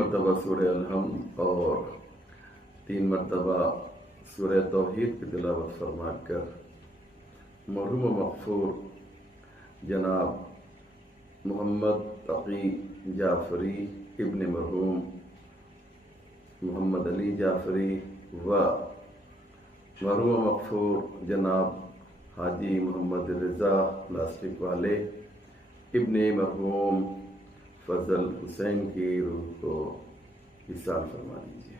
مرتبہ سورہ الحمد اور 3 مرتبہ سورہ توحید کی تلاوت فرما کر مرحوم و مغفور جناب محمد تقی جعفری ابن مرحوم محمد علی جعفری و مرحوم و مغفور جناب حاجی محمد رضا پلاسٹک والے ابن مرحوم فضل حسین کی روح کو وصال فرما دیجیے۔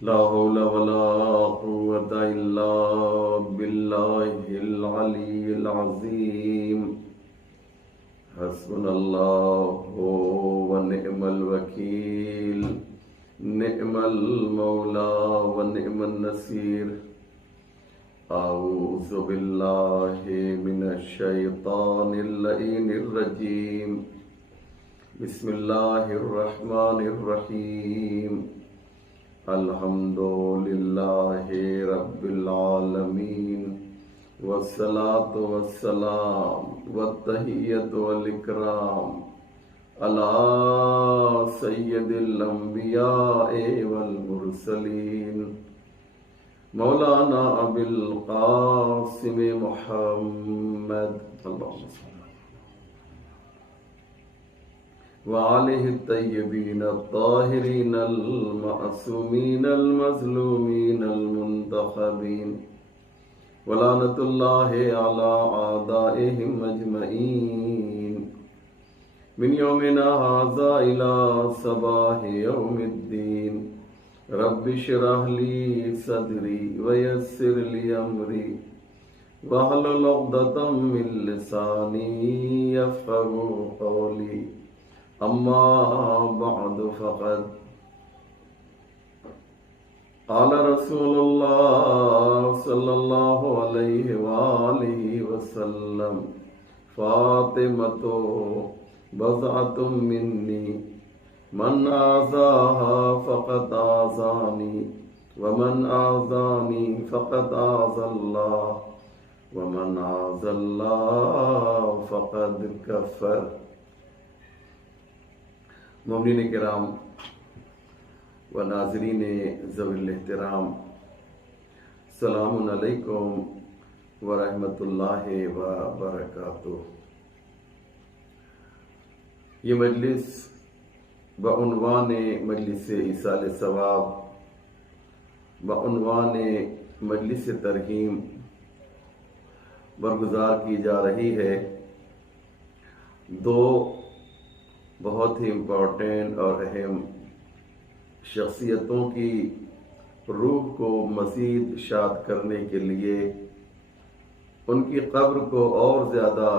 لا حول ولا قوة إلا بالله العلي العظيم حسبنا الله ونعم الوكيل نعم المولى ونعم النصير أعوذ بالله من الشيطان اللعين الرجيم بسم الله الرحمن الرحيم الحمد للہ رب العالمین والصلاة والسلام والتحیۃ والاکرام علی سید الانبیاء والمرسلین مولانا ابی القاسم محمد اللہم صلی وآلہ الطیبین الطاہرین المعصومین المظلومین المنتخبین ولعنۃ اللہ علی اعدائہم اجمعین من یومنا ھذا الی صباح یوم الدین رب اشرح لی صدری ویسر لی امری واحلل عقدۃ من لسانی یفقہوا قولی اما بعد فقد قال رسول اللہ صلی اللہ علیہ وآلہ وسلم فاطمۃ بضعۃ منی من آذاها فقد آذانی ومن آذانی فقد آذى اللہ ومن آذى اللہ فقد کفر۔ مومنین کرام و ناظرین ذوی الاحترام، السلام علیکم ورحمۃ اللہ وبرکاتہ۔ یہ مجلس بعنوان مجلس ایصال ثواب، بعنوان مجلس ترحیم برگزار کی جا رہی ہے۔ دو بہت ہی امپورٹنٹ اور اہم شخصیتوں کی روح کو مزید شاد کرنے کے لیے، ان کی قبر کو اور زیادہ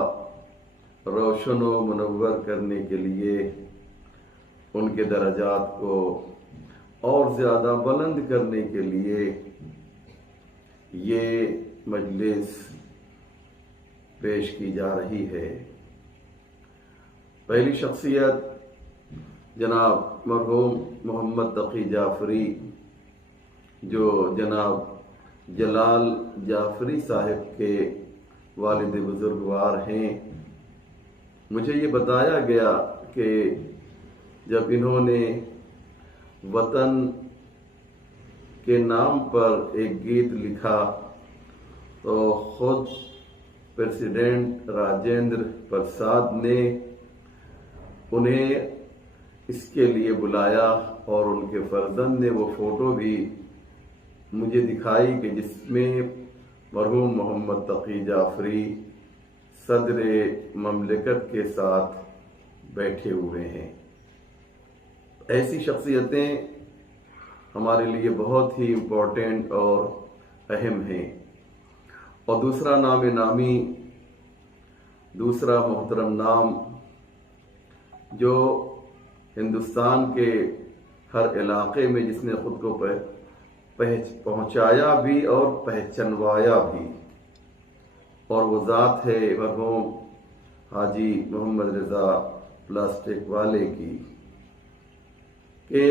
روشن و منور کرنے کے لیے، ان کے درجات کو اور زیادہ بلند کرنے کے لیے یہ مجلس پیش کی جا رہی ہے۔ پہلی شخصیت جناب مرحوم محمد تقی جعفری، جو جناب جلال جعفری صاحب کے والد بزرگوار ہیں۔ مجھے یہ بتایا گیا کہ جب انہوں نے وطن کے نام پر ایک گیت لکھا تو خود پریزیڈنٹ راجندر پرساد نے انہیں اس کے لیے بلایا اور ان کے فرزند نے وہ فوٹو بھی مجھے دکھائی کہ جس میں مرحوم محمد تقی جعفری صدر مملکت کے ساتھ بیٹھے ہوئے ہیں۔ ایسی شخصیتیں ہمارے لیے بہت ہی امپورٹنٹ اور اہم ہیں۔ اور دوسرا نام نامی، دوسرا محترم نام جو ہندوستان کے ہر علاقے میں جس نے خود کو پہنچایا بھی اور پہچنوایا بھی، اور وہ ذات ہے مرحوم حاجی محمد رضا پلاسٹک والے کی، کہ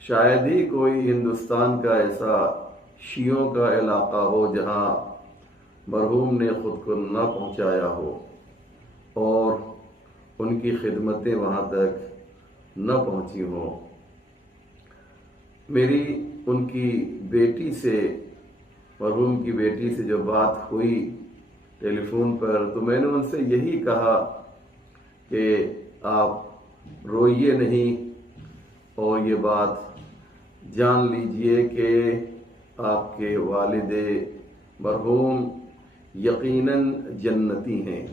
شاید ہی کوئی ہندوستان کا ایسا شیعوں کا علاقہ ہو جہاں مرحوم نے خود کو نہ پہنچایا ہو اور ان کی خدمتیں وہاں تک نہ پہنچی ہوں۔ میری ان کی بیٹی سے، مرحوم کی بیٹی سے جو بات ہوئی ٹیلی فون پر، تو میں نے ان سے یہی کہا کہ آپ روئیے نہیں اور یہ بات جان لیجئے کہ آپ کے والد مرحوم یقیناً جنتی ہیں،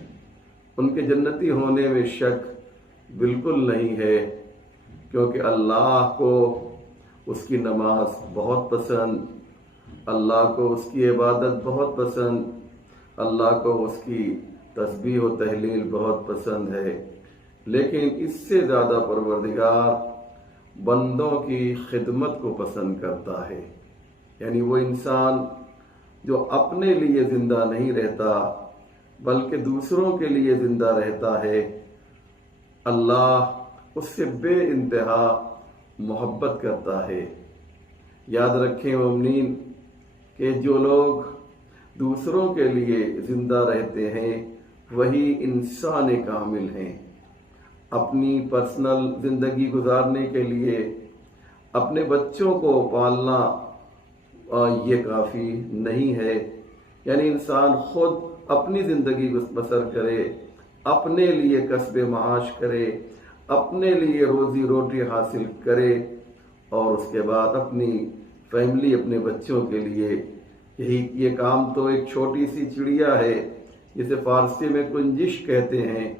ان کے جنتی ہونے میں شک بالکل نہیں ہے، کیونکہ اللہ کو اس کی نماز بہت پسند، اللہ کو اس کی عبادت بہت پسند، اللہ کو اس کی تسبیح و تحلیل بہت پسند ہے، لیکن اس سے زیادہ پروردگار بندوں کی خدمت کو پسند کرتا ہے۔ یعنی وہ انسان جو اپنے لیے زندہ نہیں رہتا بلکہ دوسروں کے لیے زندہ رہتا ہے، اللہ اس سے بے انتہا محبت کرتا ہے۔ یاد رکھیں مومنین کہ جو لوگ دوسروں کے لیے زندہ رہتے ہیں وہی انسان کامل ہیں۔ اپنی پرسنل زندگی گزارنے کے لیے اپنے بچوں کو پالنا یہ کافی نہیں ہے، یعنی انسان خود اپنی زندگی بسر کرے، اپنے لیے کسب معاش کرے، اپنے لیے روزی روٹی حاصل کرے، اور اس کے بعد اپنی فیملی، اپنے بچوں کے لیے یہ کام تو ایک چھوٹی سی چڑیا ہے جسے فارسی میں کنجش کہتے ہیں،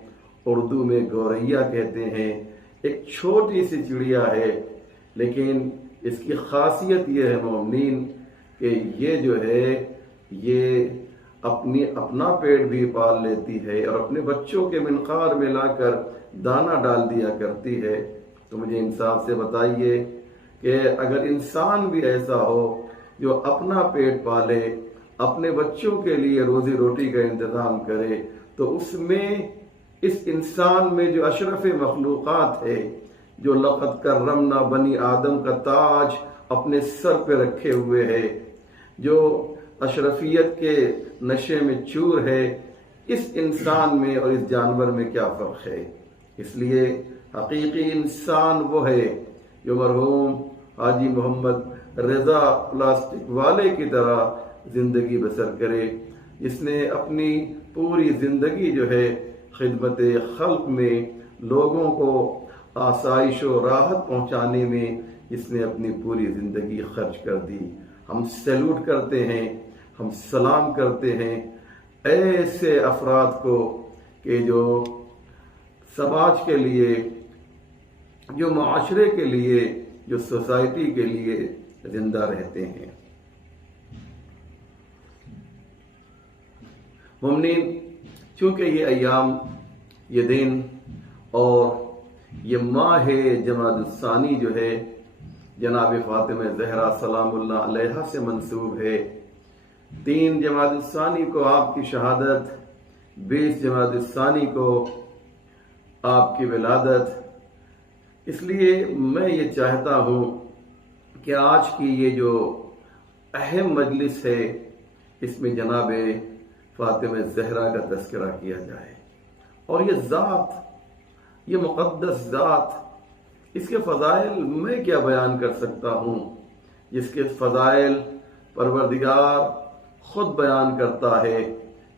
اردو میں گوریا کہتے ہیں، ایک چھوٹی سی چڑیا ہے، لیکن اس کی خاصیت یہ ہے مومنین کہ یہ جو ہے یہ اپنا پیٹ بھی پال لیتی ہے اور اپنے بچوں کے منقار میں لا کر دانہ ڈال دیا کرتی ہے۔ تو مجھے انصاف سے بتائیے کہ اگر انسان بھی ایسا ہو جو اپنا پیٹ پالے، اپنے بچوں کے لیے روزی روٹی کا انتظام کرے، تو اس انسان میں جو اشرف مخلوقات ہے، جو لقد کرمنا بنی آدم کا تاج اپنے سر پہ رکھے ہوئے ہے، جو اشرفیت کے نشے میں چور ہے، اس انسان میں اور اس جانور میں کیا فرق ہے؟ اس لیے حقیقی انسان وہ ہے جو مرحوم حاجی محمد رضا پلاسٹک والے کی طرح زندگی بسر کرے، جس نے اپنی پوری زندگی جو ہے خدمت خلق میں، لوگوں کو آسائش و راحت پہنچانے میں اس نے اپنی پوری زندگی خرچ کر دی۔ ہم سیلوٹ کرتے ہیں، ہم سلام کرتے ہیں ایسے افراد کو کہ جو سماج کے لیے، جو معاشرے کے لیے، جو سوسائٹی کے لیے زندہ رہتے ہیں۔ مومنین، چونکہ یہ ایام، یہ دن اور یہ ماہ جمادی الثانی جو ہے جناب فاطمہ زہرا سلام اللہ علیہا سے منسوب ہے۔ 3 جمادی الثانی کو آپ کی شہادت، 20 جمادی الثانی کو آپ کی ولادت۔ اس لیے میں یہ چاہتا ہوں کہ آج کی یہ جو اہم مجلس ہے اس میں جناب فاطمہ زہرا کا تذکرہ کیا جائے، اور یہ ذات، یہ مقدس ذات، اس کے فضائل میں کیا بیان کر سکتا ہوں، جس کے فضائل پروردگار خود بیان کرتا ہے۔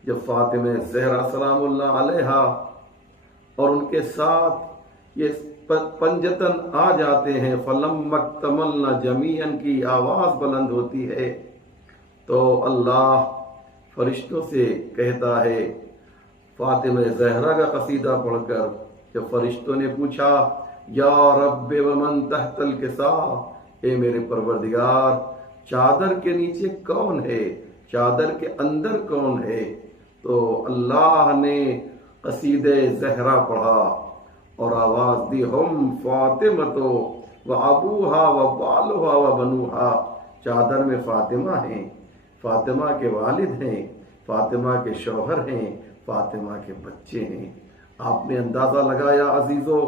جب فاطمہ زہرا سلام اللہ علیہا اور ان کے ساتھ یہ پنجتن آ جاتے ہیں، فَلَمَّا اكْتَمَلْنَا جَمِيعًا کی آواز بلند ہوتی ہے، تو اللہ فرشتوں سے کہتا ہے فاطمہ زہرا کا قصیدہ پڑھ کر، جب فرشتوں نے پوچھا یا رب ومن تحت الکساء، اے میرے پروردگار چادر کے نیچے کون ہے، چادر کے اندر کون ہے، تو اللہ نے قصیدہ زہرا پڑھا اور آواز دی، ہم فاطمہ تو و ابوہا و بالوہا و بنوہا، چادر میں فاطمہ ہیں، فاطمہ کے والد ہیں، فاطمہ کے شوہر ہیں، فاطمہ کے بچے ہیں۔ آپ نے اندازہ لگایا عزیزو،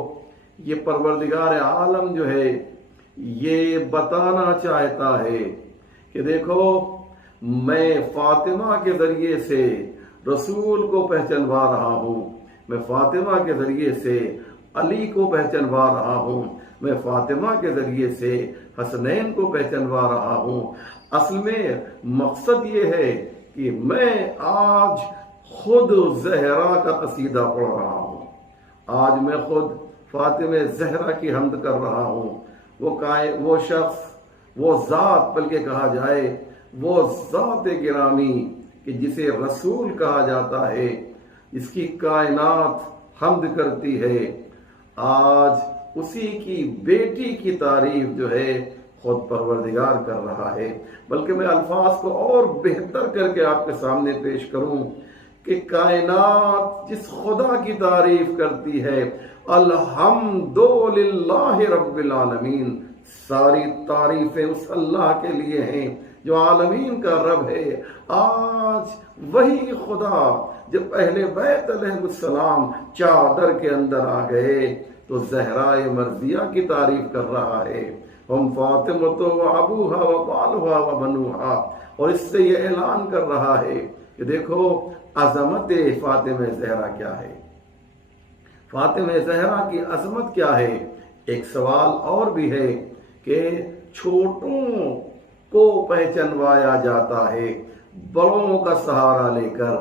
یہ پروردگار عالم جو ہے یہ بتانا چاہتا ہے کہ دیکھو میں فاطمہ کے ذریعے سے رسول کو پہچانوا رہا ہوں، میں فاطمہ کے ذریعے سے علی کو پہچانوا رہا ہوں، میں فاطمہ کے ذریعے سے حسنین کو پہچانوا رہا ہوں۔ اصل میں مقصد یہ ہے کہ میں آج خود زہرا کا قصیدہ پڑھ رہا ہوں، آج میں خود فاطمہ زہرا کی حمد کر رہا ہوں۔ وہ شخص، وہ ذات، بلکہ کہا جائے وہ ذات گرامی کہ جسے رسول کہا جاتا ہے، جس کی کائنات حمد کرتی ہے، آج اسی کی بیٹی کی تعریف جو ہے خود پروردگار کر رہا ہے۔ بلکہ میں الفاظ کو اور بہتر کر کے آپ کے سامنے پیش کروں کہ کائنات جس خدا کی تعریف کرتی ہے، الحمدللہ رب العالمین، ساری تعریفیں اس اللہ کے لیے ہیں جو عالمین کا رب ہے۔ آج وہی خدا جب اہل بیت علیہ السلام چادر کے اندر آ گئے تو زہرائے مرضیہ کی تعریف کر رہا ہے، ہم فاطمۃ و ابوہا و بالہا و بنوہا، اور اس سے یہ اعلان کر رہا ہے کہ دیکھو عظمت فاطمہ زہرا کیا ہے، فاطمہ زہرا کی عظمت کیا ہے۔ ایک سوال اور بھی ہے کہ چھوٹوں کو پہچانوایا جاتا ہے بڑوں کا سہارا لے کر،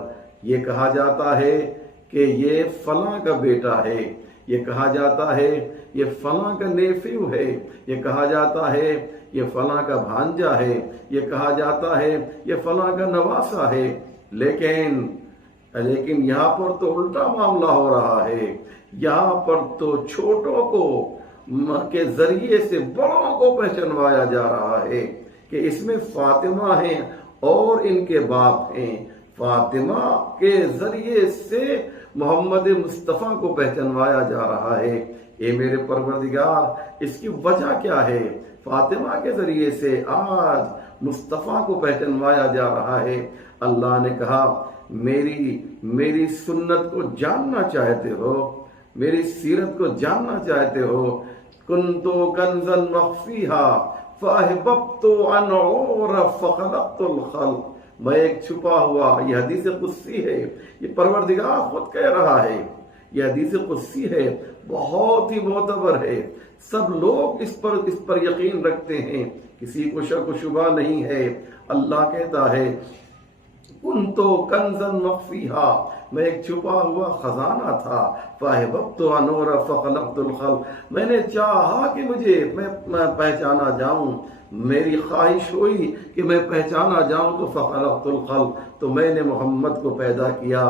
یہ کہا جاتا ہے کہ یہ فلاں کا بیٹا ہے، یہ کہا جاتا ہے یہ فلاں کا نیفیو ہے، یہ کہا جاتا ہے یہ فلاں کا بھانجا ہے، یہ کہا جاتا ہے یہ فلاں کا نواسا ہے، لیکن یہاں پر تو الٹا معاملہ ہو رہا ہے، یہاں پر تو چھوٹوں کو کے ذریعے سے بڑوں کو پہچانوایا جا رہا ہے کہ اس میں فاطمہ ہیں اور ان کے باپ ہیں، فاطمہ کے ذریعے سے محمد مصطفیٰ کو پہچانوایا جا رہا ہے۔ اے میرے پروردگار، اس کی وجہ کیا ہے؟ فاطمہ کے ذریعے سے آج مصطفیٰ کو پہچانوایا جا رہا ہے۔ اللہ نے کہا میری سنت کو جاننا چاہتے ہو، میری سیرت کو جاننا چاہتے ہو، کنتو کنزا مخفیہا فاحببت ان اعرف فخلقت الخلق، میں ایک چھپا ہوا، یہ حدیث قدسی ہے، یہ پروردگار خود کہہ رہا ہے، یہ حدیث قدسی ہے، بہت ہی معتبر ہے، سب لوگ اس پر یقین رکھتے ہیں، کسی کو شک و شبہ نہیں ہے۔ اللہ کہتا ہے کنتو کنزا مخفیہا، میں ایک چھپا ہوا خزانہ تھا، فاحببت ان اعرف فخلقت الخلق، میں نے چاہا کہ میں پہچانا جاؤں، میری خواہش ہوئی کہ میں پہچانا جاؤں تو فخلقت الخلق، تو میں نے محمد کو پیدا کیا۔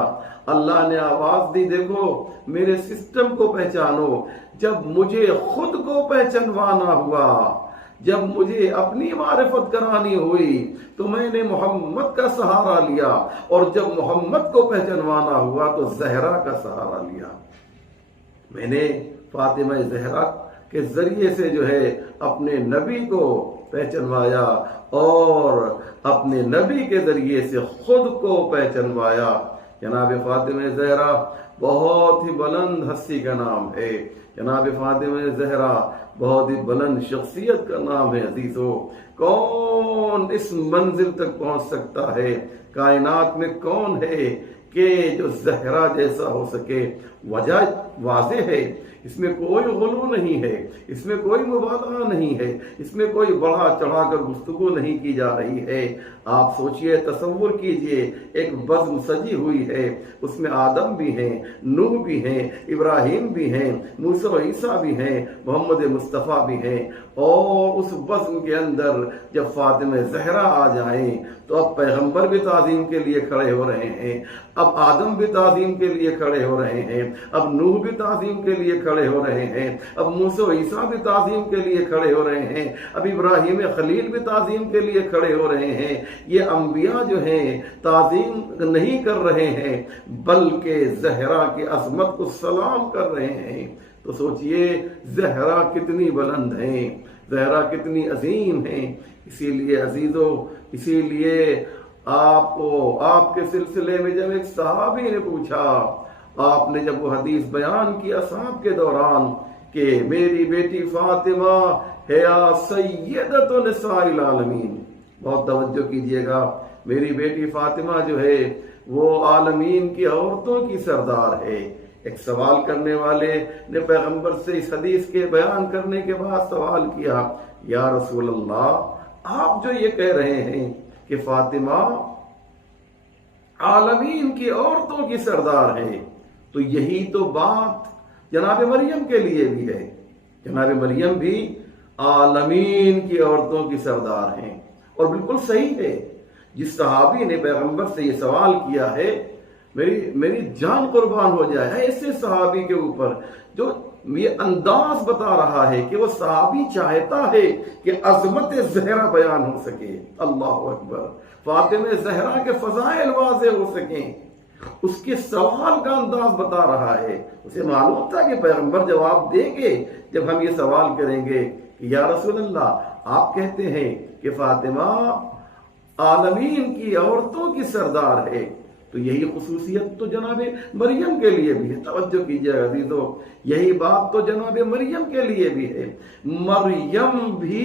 اللہ نے آواز دی، دیکھو میرے سسٹم کو پہچانو۔ جب مجھے خود کو پہچانوانا ہوا، جب مجھے اپنی معرفت کرانی ہوئی تو میں نے محمد کا سہارا لیا، اور جب محمد کو پہچانوانا ہوا تو زہرا کا سہارا لیا۔ میں نے فاطمہ زہرا کے ذریعے سے جو ہے اپنے نبی کو پہچانوایا، اور اپنے نبی کے ذریعے سے خود کو پہچانوایا۔ جناب فاطمہ زہرا بہت ہی بلند ہستی کا نام ہے، جناب فاطمہ زہرا بہت ہی بلند شخصیت کا نام ہے۔ عزیزو، کون اس منزل تک پہنچ سکتا ہے؟ کائنات میں کون ہے کہ جو زہرا جیسا ہو سکے؟ وجہ واضح ہے، اس میں کوئی غلو نہیں ہے، اس میں کوئی مبالغہ نہیں ہے، اس میں کوئی بڑھا چڑھا کر گفتگو نہیں کی جا رہی ہے۔ آپ سوچئے، تصور کیجئے، ایک بزم سجی ہوئی ہے، اس میں آدم بھی ہیں، نوح بھی ہیں، ابراہیم بھی ہیں، موسیٰ و عیسیٰ بھی ہیں، محمد مصطفیٰ بھی ہیں، اور اس بزم کے اندر جب فاطمہ زہرا آ جائیں تو اب پیغمبر بھی تعظیم کے لیے کھڑے ہو رہے ہیں، اب آدم بھی تعظیم کے لیے کھڑے ہو رہے ہیں، اب نوح بھی تعظیم کے لیے کھڑے ہو رہے ہیں، اب موسیٰ و عیسیٰ بھی تعظیم کے لیے کھڑے ہو رہے ہیں، اب ابراہیم خلیل بھی تعظیم کے لیے کھڑے ہو رہے ہیں۔ یہ انبیاء جو ہیں تعظیم نہیں کر رہے ہیں بلکہ زہرا کی عظمت کو سلام کر رہے ہیں۔ تو سوچئے زہرا کتنی بلند ہیں، زہرا کتنی عظیم ہیں، اسی لیے عزیزو، اسی لیے آپ کو آپ کے سلسلے میں جب ایک صحابی نے پوچھا، آپ نے جب وہ حدیث بیان کیا صاحب کے دوران کہ میری بیٹی فاطمہ ہے سیدۃ نساء العالمین، بہت توجہ کیجئے گا، میری بیٹی فاطمہ جو ہے وہ عالمین کی عورتوں کی سردار ہے۔ ایک سوال کرنے والے نے پیغمبر سے اس حدیث کے بیان کرنے کے بعد سوال کیا، یا رسول اللہ، آپ جو یہ کہہ رہے ہیں کہ فاطمہ عالمین کی عورتوں کی سردار ہے، تو یہی تو بات جناب مریم کے لیے بھی ہے۔ جناب مریم بھی عالمین کی عورتوں کی سردار ہیں، اور بالکل صحیح ہے۔ جس صحابی نے پیغمبر سے یہ سوال کیا ہے، میری جان قربان ہو جائے ایسے صحابی کے اوپر جو یہ انداز بتا رہا ہے کہ وہ صحابی چاہتا ہے کہ عظمت زہرا بیان ہو سکے، اللہ اکبر، فاطمہ زہرا کے فضائل واضح ہو سکیں، اس کے سوال کا انداز بتا رہا ہے۔ اسے معلوم تھا کہ پیغمبر جواب دیں گے جب ہم یہ سوال کریں گے کہ یا رسول اللہ، آپ کہتے ہیں کہ فاطمہ عالمین کی عورتوں کی سردار ہے، تو یہی خصوصیت تو جناب مریم کے لیے بھی ہے۔ توجہ کیجئے عزیزو، یہی بات تو جناب مریم کے لیے بھی ہے۔ مریم بھی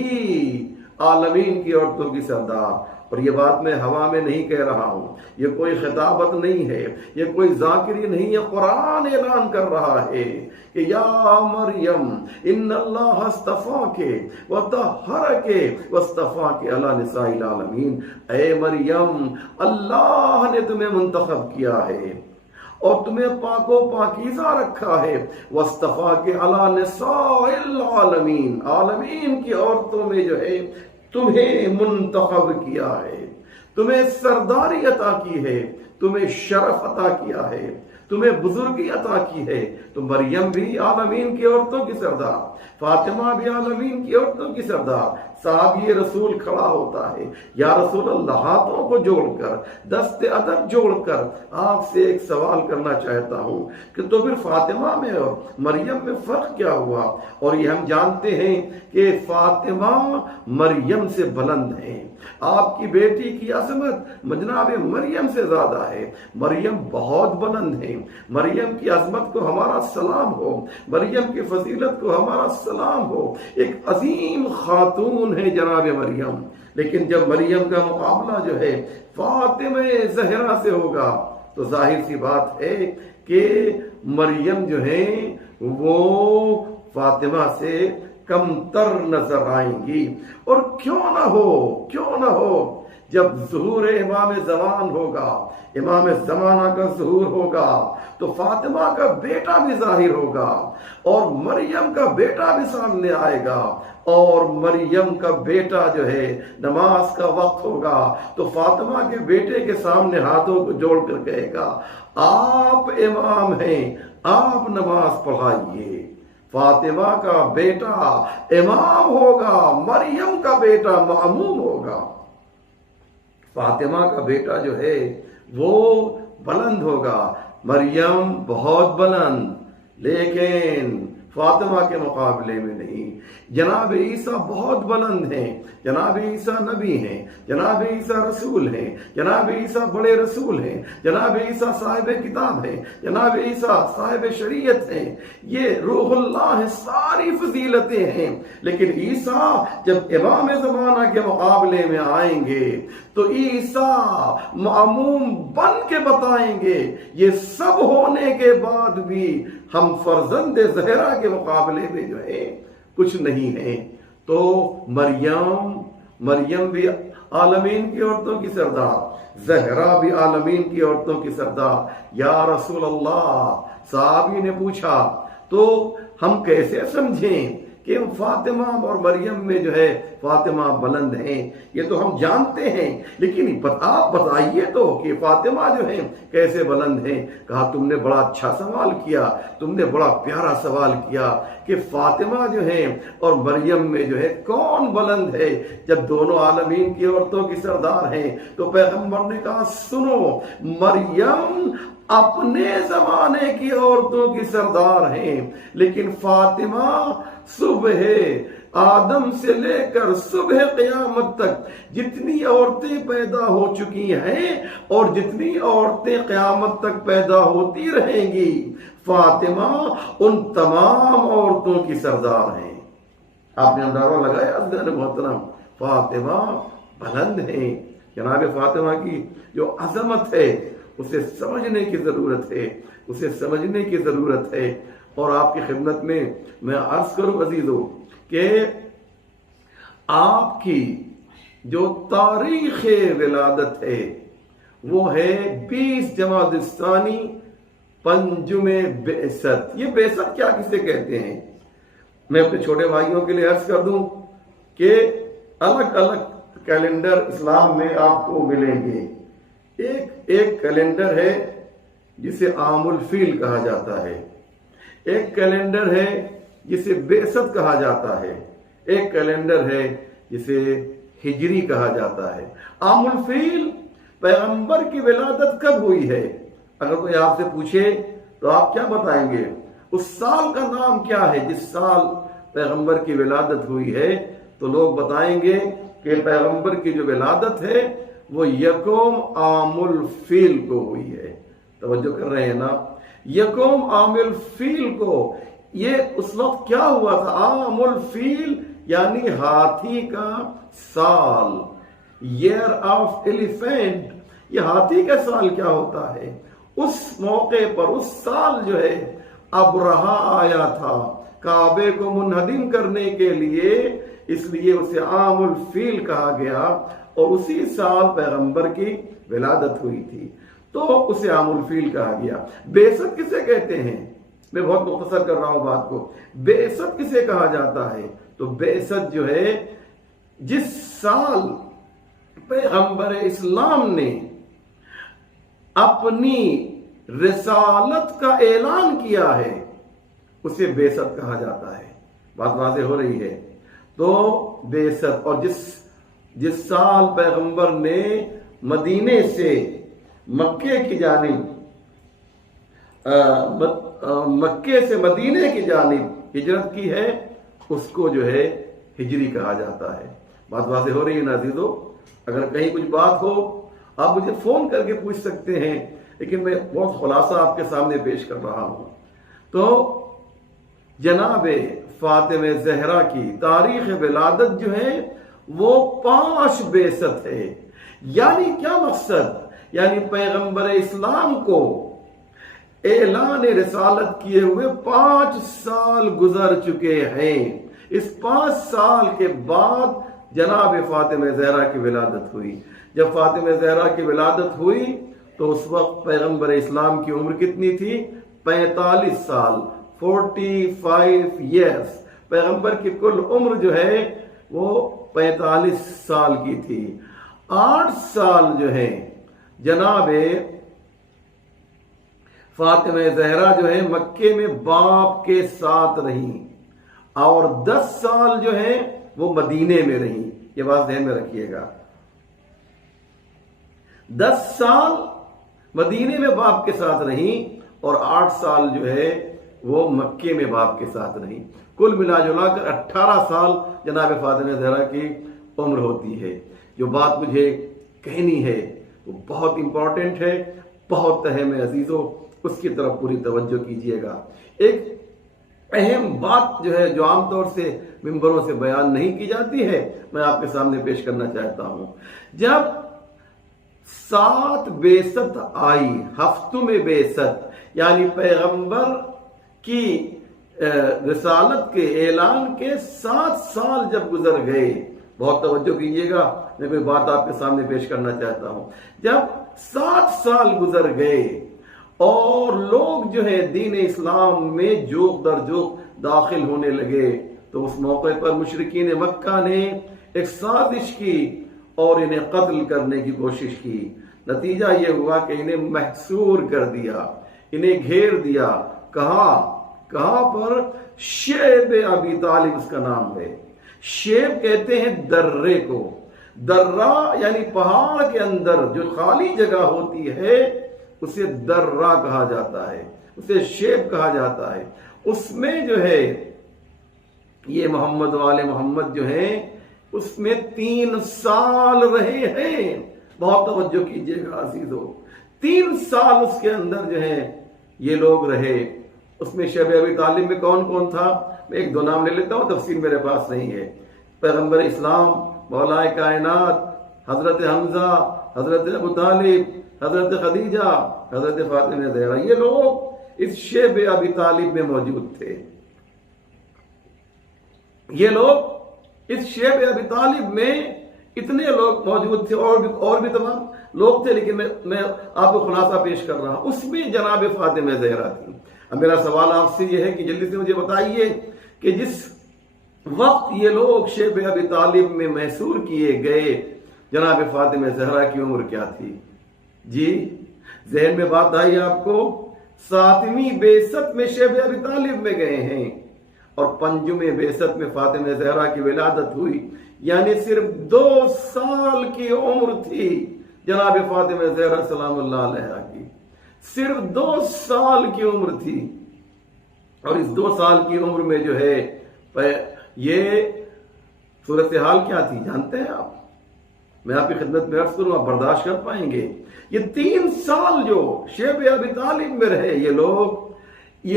عالمین کی عورتوں کی سردار، اور یہ بات میں ہوا میں نہیں کہہ رہا ہوں، یہ کوئی خطابت نہیں ہے، یہ کوئی ذاکری نہیں، یہ قرآن اعلان کر رہا ہے کہ یا مریم ان اللہ اصطفاک وطہرک واصطفاک علی نساء العالمین، اے مریم، اللہ نے تمہیں منتخب کیا ہے اور تمہیں پاک و پاکیزہ رکھا ہے، واصطفاک علی نساء العالمین، عالمین کی عورتوں میں جو ہے تمہیں منتخب کیا ہے، تمہیں سرداری عطا کی ہے، تمہیں شرف عطا کیا ہے، تمہیں بزرگی عطا کی ہے۔ تو مریم بھی عالمین کی عورتوں کی سردار، فاطمہ بھی عالمین کی عورتوں کی سردار۔ صاحب یہ رسول کھڑا ہوتا ہے، یا رسول اللہ، ہاتھوں کو جوڑ کر، دست ادب جوڑ کر آپ سے ایک سوال کرنا چاہتا ہوں کہ تو پھر فاطمہ میں اور مریم میں فرق کیا ہوا؟ اور یہ ہم جانتے ہیں کہ فاطمہ مریم سے بلند ہیں، آپ کی بیٹی کی عظمت جناب مریم سے زیادہ ہے، مریم بہت بلند ہے، مریم کی عظمت کو ہمارا سلام ہو، مریم کی فضیلت کو ہمارا سلام ہو، ایک عظیم خاتون ہے جناب مریم۔ لیکن جب مریم کا مقابلہ جو ہے فاطمہ زہرا سے ہوگا تو ظاہر سی بات ہے کہ مریم جو ہیں وہ فاطمہ سے کم تر نظر آئیں گی۔ اور کیوں نہ ہو جب ظہور امام زمان ہوگا، امام زمانہ کا ظہور ہوگا، تو فاطمہ کا بیٹا بھی ظاہر ہوگا اور مریم کا بیٹا بھی سامنے آئے گا، اور مریم کا بیٹا جو ہے نماز کا وقت ہوگا تو فاطمہ کے بیٹے کے سامنے ہاتھوں کو جوڑ کر کہے گا، آپ امام ہیں، آپ نماز پڑھائیے۔ فاطمہ کا بیٹا امام ہوگا، مریم کا بیٹا مأموم ہوگا۔ فاطمہ کا بیٹا جو ہے وہ بلند ہوگا، مریم بہت بلند، لیکن فاطمہ کے مقابلے میں نہیں۔ جناب عیسیٰ بہت بلند ہیں، جناب عیسیٰ نبی ہیں، جناب عیسیٰ رسول ہیں، جناب عیسیٰ بڑے رسول ہیں، جناب عیسیٰ صاحب کتاب ہیں، جناب عیسیٰ صاحب شریعت ہیں، یہ روح اللہ ساری فضیلتیں ہیں۔ لیکن عیسیٰ جب امام زمانہ کے مقابلے میں آئیں گے تو عیسیٰ معموم بن کے بتائیں گے، یہ سب ہونے کے بعد بھی ہم فرزند زہرا کے مقابلے میں جو ہے کچھ نہیں ہیں۔ تو مریم بھی عالمین کی عورتوں کی سردار، زہرا بھی عالمین کی عورتوں کی سردار۔ یا رسول اللہ، صحابی نے پوچھا تو ہم کیسے سمجھیں کہ فاطمہ اور مریم میں جو ہے فاطمہ بلند ہیں؟ یہ تو ہم جانتے ہیں، لیکن آپ بتائیے تو کہ فاطمہ جو ہیں کیسے بلند ہیں؟ کہا تم نے بڑا اچھا سوال کیا، تم نے بڑا پیارا سوال کیا کہ فاطمہ جو ہیں اور مریم میں جو ہے کون بلند ہے جب دونوں عالمین کی عورتوں کی سردار ہیں؟ تو پیغمبر نے کہا سنو، مریم اپنے زمانے کی عورتوں کی سردار ہیں، لیکن فاطمہ صبح آدم سے لے کر صبح قیامت تک جتنی عورتیں پیدا ہو چکی ہیں اور جتنی عورتیں قیامت تک پیدا ہوتی رہیں گی، فاطمہ ان تمام عورتوں کی سردار ہیں۔ آپ نے اندازہ لگایا عزیزان محترم، فاطمہ بلند ہیں۔ جناب فاطمہ کی جو عظمت ہے اسے سمجھنے کی ضرورت ہے، اسے سمجھنے کی ضرورت ہے۔ اور آپ کی خدمت میں عرض کروں عزیزو کہ آپ کی جو تاریخ ولادت ہے وہ ہے 20 جمادی الثانی پنجم بعثت۔ یہ بعثت کیا کسے کہتے ہیں؟ میں اپنے چھوٹے بھائیوں کے لیے عرض کر دوں کہ الگ الگ کیلنڈر اسلام میں آپ کو ملیں گے۔ ایک کیلنڈر ہے جسے عام الفیل کہا جاتا ہے، ایک کیلنڈر ہے جسے بعثت کہا جاتا ہے، ایک کیلنڈر ہے جسے ہجری کہا جاتا ہے۔ عام الفیل پیغمبر کی ولادت کب ہوئی ہے؟ اگر کوئی آپ سے پوچھے تو آپ کیا بتائیں گے؟ اس سال کا نام کیا ہے جس سال پیغمبر کی ولادت ہوئی ہے؟ تو لوگ بتائیں گے کہ پیغمبر کی جو ولادت ہے وہ یکم عام الفیل کو ہوئی ہے۔ توجہ کر رہے ہیں نا؟ یکم عام الفیل کو، یہ اس وقت کیا ہوا تھا؟ عام الفیل یعنی ہاتھی کا سال، ایئر آف ایلیفینٹ۔ یہ ہاتھی کا سال کیا ہوتا ہے؟ اس موقع پر اس سال جو ہے ابرہا آیا تھا کعبے کو منہدم کرنے کے لیے، اس لیے اسے عام الفیل کہا گیا، اور اسی سال پیغمبر کی ولادت ہوئی تھی تو اسے عام الفیل کہا گیا۔ بعثت کسے کہتے ہیں؟ میں بہت مختصر کر رہا ہوں بات کو۔ بعثت کسے کہا جاتا ہے؟ تو بعثت جو ہے جس سال پیغمبر اسلام نے اپنی رسالت کا اعلان کیا ہے اسے بعثت کہا جاتا ہے۔ بات واضح ہو رہی ہے؟ تو بعثت، اور جس سال پیغمبر نے مدینے سے مکے کی جانب مکے سے مدینے کی جانب ہجرت کی ہے اس کو جو ہے ہجری کہا جاتا ہے۔ بات واضح ہو رہی ہے نا عزیزو؟ اگر کہیں کچھ بات ہو آپ مجھے فون کر کے پوچھ سکتے ہیں، لیکن میں بہت خلاصہ آپ کے سامنے پیش کر رہا ہوں۔ تو جناب فاطمہ زہرا کی تاریخ ولادت جو ہے وہ 5 بعثت ہے۔ یعنی کیا مقصد؟ یعنی پیغمبر اسلام کو اعلان رسالت کیے ہوئے 5 سال گزر چکے ہیں۔ اس 5 سال کے بعد جناب فاطمہ زہرا کی ولادت ہوئی۔ جب فاطمہ زہرا کی ولادت ہوئی تو اس وقت پیغمبر اسلام کی عمر کتنی تھی؟ 45 سال، 45 ایئرس۔ پیغمبر کی کل عمر جو ہے وہ 45 سال کی تھی۔ 8 سال جو ہے جناب فاطمہ زہرا جو ہے مکے میں باپ کے ساتھ رہیں، اور 10 سال جو ہے وہ مدینے میں رہیں۔ یہ بات ذہن میں رکھیے گا، 10 سال مدینے میں باپ کے ساتھ رہیں اور 8 سال جو ہے وہ مکے میں باپ کے ساتھ رہیں۔ کل ملا جلا کر 18 سال جناب فاطمہ زہرا کی عمر ہوتی ہے۔ جو بات مجھے کہنی ہے وہ بہت امپورٹنٹ ہے، بہت اہم ہے عزیزو، اس کی طرف پوری توجہ کیجیے گا۔ ایک اہم بات جو ہے جو عام طور سے ممبروں سے بیان نہیں کی جاتی ہے، میں آپ کے سامنے پیش کرنا چاہتا ہوں۔ جب 7 بعثت آئی، ہفتوں میں بعثت، یعنی پیغمبر کی رسالت کے اعلان کے 7 سال جب گزر گئے، بہت توجہ کیجیے گا، میں کوئی بات آپ کے سامنے پیش کرنا چاہتا ہوں۔ جب 7 سال گزر گئے اور لوگ جو ہے دین اسلام میں جوق در جوق داخل ہونے لگے، تو اس موقع پر مشرکین مکہ نے ایک سازش کی اور انہیں قتل کرنے کی کوشش کی۔ نتیجہ یہ ہوا کہ انہیں محصور کر دیا، انہیں گھیر دیا۔ کہاں پر؟ شیب ابی طالب اس کا نام ہے۔ شیب کہتے ہیں درے کو، درہ یعنی پہاڑ کے اندر جو خالی جگہ ہوتی ہے اسے درہ کہا جاتا ہے، اسے شیب کہا جاتا ہے۔ اس میں جو ہے یہ محمد والے محمد جو ہیں اس میں 3 سال رہے ہیں. بہت توجہ کیجئے گا عزیزو، 3 سال اس کے اندر جو ہے یہ لوگ رہے. اس میں شیب ابی طالب میں کون کون تھا؟ میں 1-2 نام لے لیتا ہوں، تفصیل میرے پاس نہیں ہے. پیغمبر اسلام، مولائے کائنات، حضرت حمزہ، حضرت ابو طالب، حضرت خدیجہ، حضرت فاطمہ زہرا، یہ لوگ اس شیب ابی طالب میں موجود تھے. یہ لوگ اس شیب ابی طالب میں اتنے لوگ موجود تھے، اور بھی تمام لوگ تھے، لیکن میں آپ کو خلاصہ پیش کر رہا ہوں. اس میں جناب فاطمہ زہرا تھی. اب میرا سوال آپ سے یہ ہے کہ جلدی سے مجھے بتائیے کہ جس وقت یہ لوگ شیب ابی طالب میں محصور کیے گئے، جناب فاطمہ زہرا کی عمر کیا تھی؟ جی ذہن میں بات آئی آپ کو؟ 7ویں بعثت میں شیب ابی طالب میں گئے ہیں اور 5ویں بعثت میں فاطمہ زہرا کی ولادت ہوئی. یعنی صرف 2 سال کی عمر تھی جناب فاطمہ زہرا سلام اللہ علیہا کی. صرف 2 سال کی عمر تھی. اور اس 2 سال کی عمر میں جو ہے یہ صورتحال کیا تھی جانتے ہیں آپ؟ میں آپ کی خدمت میں عرض کروں، آپ برداشت کر پائیں گے. یہ 3 سال جو شیب ابی طالب میں رہے یہ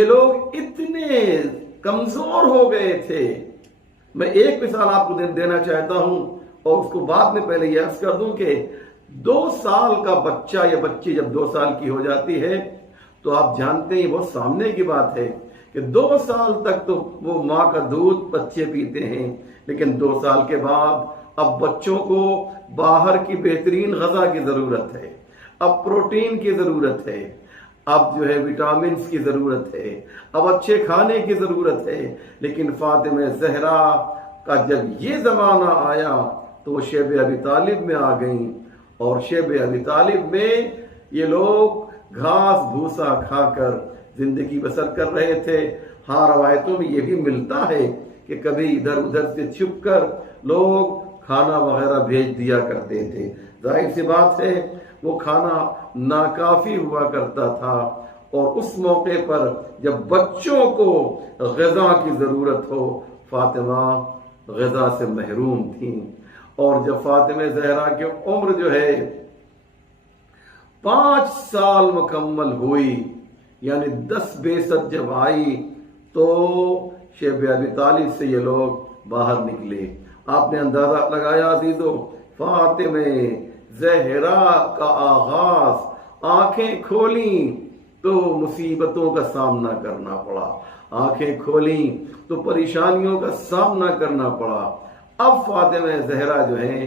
لوگ اتنے کمزور ہو گئے تھے. میں ایک مثال آپ کو دینا چاہتا ہوں اور اس کو بعد میں پہلے یہ عرض کر دوں کہ 2 سال کا بچہ یا بچی جب 2 سال کی ہو جاتی ہے تو آپ جانتے ہیں بہت سامنے کی بات ہے کہ 2 سال تک تو وہ ماں کا دودھ بچے پیتے ہیں، لیکن 2 سال کے بعد اب بچوں کو باہر کی بہترین غذا کی ضرورت ہے، اب پروٹین کی ضرورت ہے، اب جو ہے وٹامنز کی ضرورت ہے، اب اچھے کھانے کی ضرورت ہے. لیکن فاطمہ زہرا کا جب یہ زمانہ آیا تو وہ شیب ابی طالب میں آ گئیں، اور شیب ابی طالب میں یہ لوگ گھاس بھوسا کھا کر زندگی بسر کر رہے تھے. ہاں روایتوں میں یہ بھی ملتا ہے کہ کبھی ادھر ادھر سے چھپ کر لوگ کھانا وغیرہ بھیج دیا کرتے تھے. ظاہر سی بات ہے وہ کھانا ناکافی ہوا کرتا تھا، اور اس موقع پر جب بچوں کو غذا کی ضرورت ہو فاطمہ غذا سے محروم تھیں. اور جب فاطمہ زہرا کی عمر جو ہے 5 سال مکمل ہوئی، یعنی 10 بعثت جب آئی تو شیب ابی طالب سے یہ لوگ باہر نکلے. آپ نے اندازہ لگایا عزیزو، فاطمہ زہرا کا آغاز، آنکھیں کھولیں تو مصیبتوں کا سامنا کرنا پڑا، آنکھیں کھولیں تو پریشانیوں کا سامنا کرنا پڑا. اب فاطمہ زہرا جو ہیں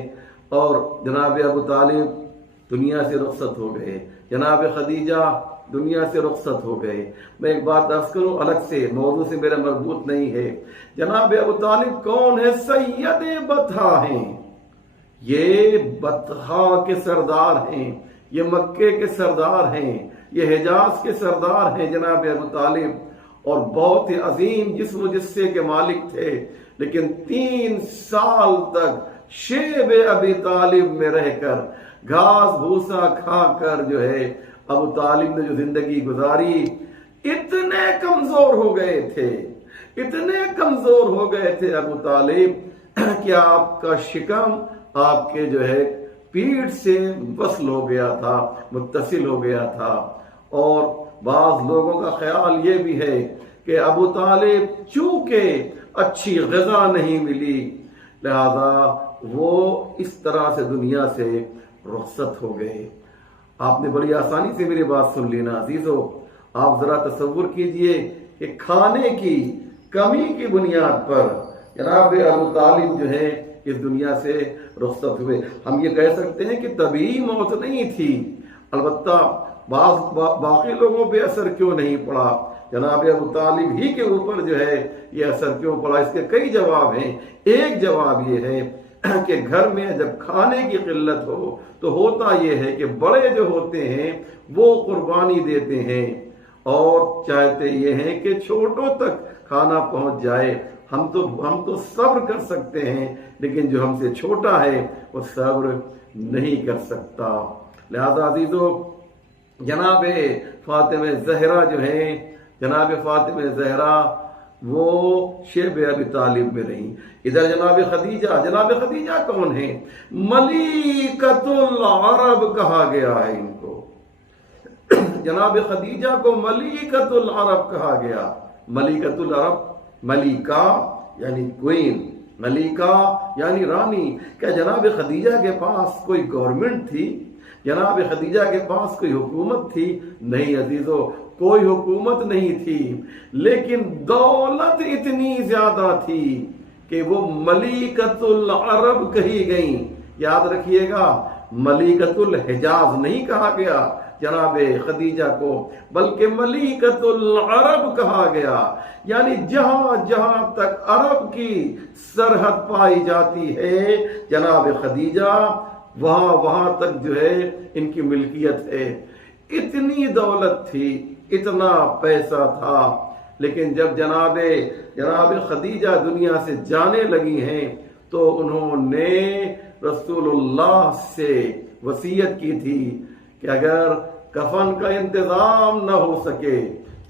اور جناب ابو طالب دنیا سے رخصت ہو گئے، جناب خدیجہ دنیا سے رخصت ہو گئے. میں ایک بات عرض کروں الگ سے، موضوع سے میرا مربوط نہیں ہے. جناب ابو طالب کون ہے؟ سید بطحا ہیں. یہ بطحا کے سردار ہیں، یہ مکے کے سردار ہیں، یہ حجاز کے سردار ہیں جناب ابو طالب، اور بہت ہی عظیم جسم و جثے کے مالک تھے. لیکن 3 سال تک شیب ابی طالب میں رہ کر گھاس بھوسا کھا کر جو ہے ابو طالب نے جو زندگی گزاری، اتنے کمزور ہو گئے تھے، اتنے کمزور ہو گئے تھے ابو طالب کہ آپ کا شکم آپ کے جو ہے پیٹھ سے وصل ہو گیا تھا، متصل ہو گیا تھا. اور بعض لوگوں کا خیال یہ بھی ہے کہ ابو طالب چونکہ اچھی غذا نہیں ملی لہذا وہ اس طرح سے دنیا سے رخصت ہو گئے. آپ نے بڑی آسانی سے میری بات سن لی نا عزیزو. آپ ذرا تصور کیجئے کہ کھانے کی کمی کی بنیاد پر جناب ابو طالب جو ہے اس دنیا سے رخصت ہوئے. ہم یہ کہہ سکتے ہیں کہ طبیعی موت نہیں تھی. البتہ باقی لوگوں پہ اثر کیوں نہیں پڑا، جناب ابو طالب ہی کے اوپر جو ہے یہ اثر کیوں پڑا؟ اس کے کئی جواب ہیں. ایک جواب یہ ہے کہ گھر میں جب کھانے کی قلت ہو تو ہوتا یہ ہے کہ بڑے جو ہوتے ہیں وہ قربانی دیتے ہیں اور چاہتے یہ ہیں کہ چھوٹوں تک کھانا پہنچ جائے. ہم تو صبر کر سکتے ہیں لیکن جو ہم سے چھوٹا ہے وہ صبر نہیں کر سکتا. لہذا عزیزو جناب فاطمہ زہرا جو ہیں، جناب فاطمہ زہرا وہ شیب ابی طالب میں رہیں۔ ادھر جناب خدیجہ کون ہیں؟ ملکۃ العرب کہا گیا ہے ان کو، جناب خدیجہ کو ملکۃ العرب کہا گیا۔ ملکۃ العرب، ملکہ یعنی کوئین، ملکہ یعنی رانی۔ کیا جناب خدیجہ کے پاس کوئی گورنمنٹ تھی؟ جناب خدیجہ کے پاس کوئی حکومت تھی؟ نہیں عزیزو، کوئی حکومت نہیں تھی، لیکن دولت اتنی زیادہ تھی کہ وہ ملکۃ العرب کہی گئیں۔ یاد رکھیے گا، ملکۃ الحجاز نہیں کہا گیا جناب خدیجہ کو، بلکہ ملکۃ العرب کہا گیا۔ یعنی جہاں جہاں تک عرب کی سرحد پائی جاتی ہے جناب خدیجہ، وہاں تک جو ہے ان کی ملکیت ہے۔ اتنی دولت تھی، اتنا پیسہ تھا، لیکن جب جناب خدیجہ دنیا سے جانے لگی ہیں تو انہوں نے رسول اللہ سے وصیت کی تھی کہ اگر کفن کا انتظام نہ ہو سکے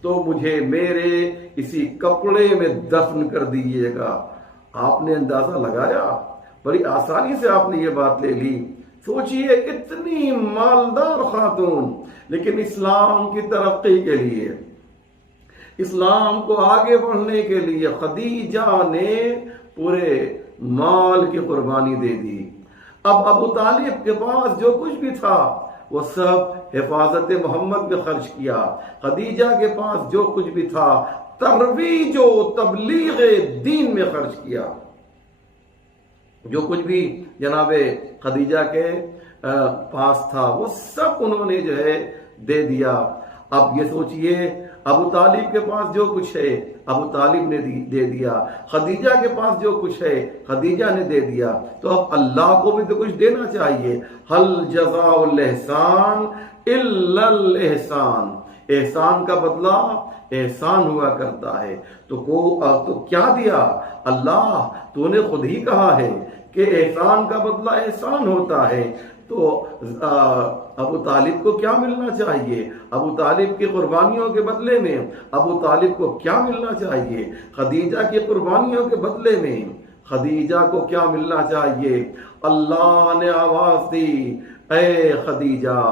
تو مجھے میرے اسی کپڑے میں دفن کر دیجیے گا۔ آپ نے اندازہ لگایا، بڑی آسانی سے آپ نے یہ بات لے لی۔ سوچئے اتنی مالدار خاتون، لیکن اسلام کی ترقی کے لیے، اسلام کو آگے بڑھنے کے لیے خدیجہ نے پورے مال کی قربانی دے دی۔ اب ابو طالب کے پاس جو کچھ بھی تھا وہ سب حفاظت محمد میں خرچ کیا۔ خدیجہ کے پاس جو کچھ بھی تھا ترویج و تبلیغ دین میں خرچ کیا۔ جو کچھ بھی جناب خدیجہ کے پاس تھا وہ سب انہوں نے جو ہے دے دیا۔ اب یہ سوچئے، ابو طالب کے پاس جو کچھ ہے ابو طالب نے دے دیا، خدیجہ کے پاس جو کچھ ہے خدیجہ نے دے دیا، تو اب اللہ کو بھی تو کچھ دینا چاہیے۔ ہل جزاء الاحسان الا الاحسان، احسان کا بدلہ احسان ہوا کرتا ہے۔ تو کیا دیا؟ اللہ تو نے خود ہی کہا ہے کہ احسان کا بدلہ احسان ہوتا ہے۔ تو ابو طالب کو کیا ملنا چاہیے؟ ابو طالب کی قربانیوں کے بدلے میں ابو طالب کو کیا ملنا چاہیے؟ خدیجہ کی قربانیوں کے بدلے میں خدیجہ کو کیا ملنا چاہیے؟ اللہ نے آواز دی، اے خدیجہ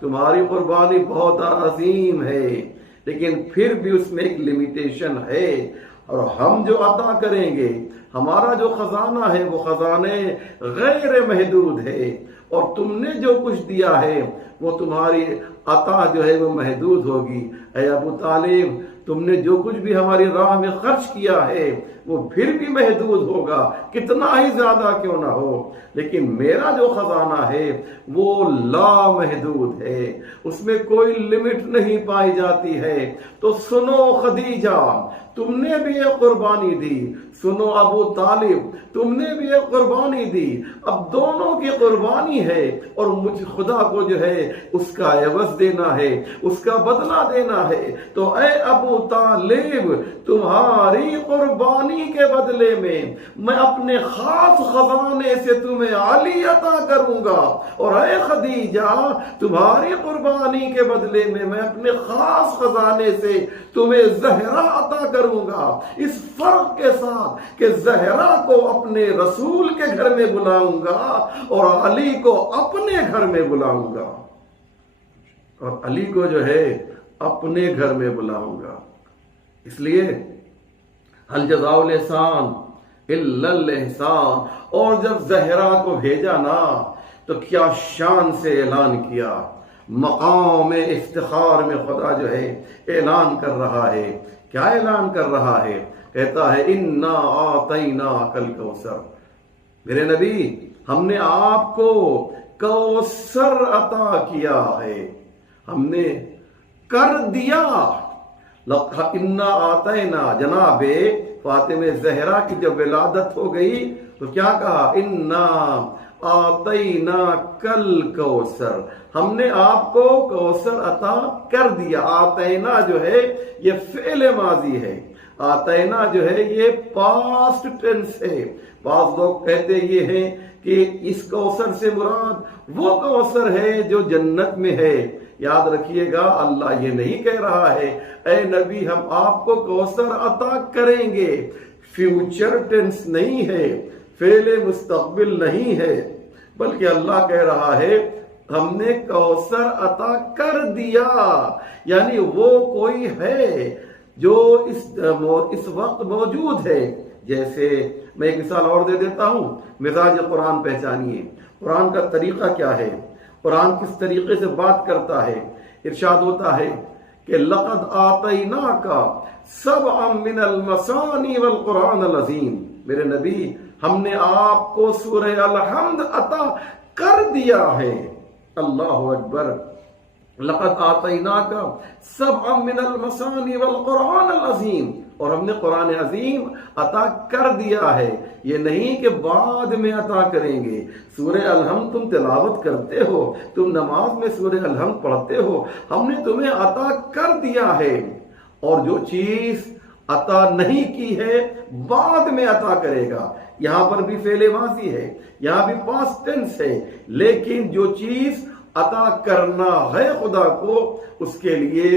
تمہاری قربانی بہت عظیم ہے، لیکن پھر بھی اس میں ایک لمیٹیشن ہے، اور ہم جو عطا کریں گے، ہمارا جو خزانہ ہے وہ خزانے غیر محدود ہے، اور تم نے جو کچھ دیا ہے وہ تمہاری عطا جو ہے وہ محدود ہوگی۔ اے ابو طالب تم نے جو کچھ بھی ہماری راہ میں خرچ کیا ہے وہ پھر بھی محدود ہوگا، کتنا ہی زیادہ کیوں نہ ہو، لیکن میرا جو خزانہ ہے وہ لامحدود ہے، اس میں کوئی لمٹ نہیں پائی جاتی ہے۔ تو سنو خدیجہ تم نے بھی ایک قربانی دی، سنو ابو طالب تم نے بھی ایک قربانی دی، اب دونوں کی قربانی ہے، اور مجھ خدا کو جو ہے اس کا عوض دینا ہے، اس کا بدلہ دینا ہے۔ تو اے ابو طالب تمہاری قربانی کے بدلے میں اپنے خاص خزانے سے تمہیں علی عطا کروں گا، اور اے خدیجہ تمہاری قربانی کے بدلے میں اپنے خاص خزانے سے تمہیں زہرا عطا کروں گا، اس فرق کے ساتھ کہ زہرا کو اپنے رسول کے گھر میں بلاؤں گا اور علی کو اپنے گھر میں بلاؤں گا، اور علی کو جو ہے اپنے گھر میں بلاؤں گا۔ اس لیے ہل جزاء الاحسان الا الاحسان۔ اور جب زہرا کو بھیجا نا تو کیا شان سے اعلان کیا، مقام افتخار میں خدا جو ہے اعلان کر رہا ہے۔ کیا اعلان کر رہا ہے؟ کہتا ہے انا اعطیناک الکوثر، میرے نبی ہم نے آپ کو کوثر عطا کیا ہے، ہم نے کر دیا۔ انا اعطینا، جناب فاطمہ زہرا کی جب ولادت ہو گئی تو کیا کہا؟ انا اعطیناک الکوثر، ہم نے آپ کو کوثر عطا کر دیا۔ اعطینا جو ہے یہ فعل ماضی ہے، اعطینا جو ہے یہ پاسٹ ٹینس ہے۔ بعض لوگ کہتے یہ ہیں کہ اس کوثر سے مراد وہ کوثر ہے جو جنت میں ہے، یاد رکھیے گا اللہ یہ نہیں کہہ رہا ہے اے نبی ہم آپ کو کوثر عطا کریں گے، فیوچر ٹینس نہیں ہے، فعل مستقبل نہیں ہے، بلکہ اللہ کہہ رہا ہے ہم نے کوثر عطا کر دیا، یعنی وہ کوئی ہے جو اس وقت موجود ہے۔ جیسے میں ایک مثال اور دے دیتا ہوں، مزاج قرآن پہچانیے، قرآن کا طریقہ کیا ہے، قرآن کس طریقے سے بات کرتا ہے۔ ارشاد ہوتا ہے کہ لقد آتیناک سبعا من المثانی والقرآن العظیم، میرے نبی ہم نے آپ کو سورہ الحمد عطا کر دیا ہے۔ اللہ اکبر، لقد آتیناک سبعا من المثانی والقرآن العظیم، اور ہم نے قرآن عظیم عطا کر دیا ہے، یہ نہیں کہ بعد میں عطا کریں گے۔ سورہ الحمد تم تلاوت کرتے ہو، تم نماز میں سورہ الحمد پڑھتے ہو، ہم نے تمہیں عطا کر دیا ہے، اور جو چیز عطا نہیں کی ہے بعد میں عطا کرے گا۔ یہاں پر بھی فعل ماضی ہے، یہاں بھی پاسٹ ٹینس ہے، لیکن جو چیز عطا کرنا ہے خدا کو، اس کے لیے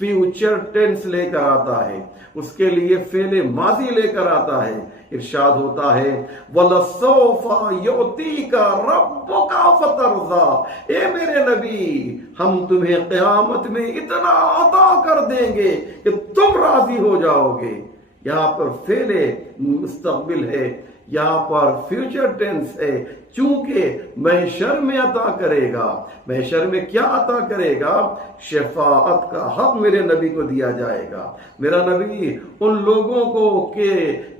فیوچر ٹینس لے کر آتا ہے، اس کے لیے فعل ماضی لے کر آتا ہے۔ ارشاد ہوتا ہے وَلَسَوْفَ يُعْتِيكَ رَبُّكَ فَتَرْضَىٰ، اے میرے نبی ہم تمہیں قیامت میں اتنا عطا کر دیں گے کہ تم راضی ہو جاؤ گے۔ یہاں پر فعل مستقبل ہے، یہاں پر فیوچر ٹینس ہے، چونکہ محشر میں عطا کرے گا۔ محشر میں کیا عطا کرے گا؟ شفاعت کا حق میرے نبی کو دیا جائے گا۔ میرا نبی ان لوگوں کو کہ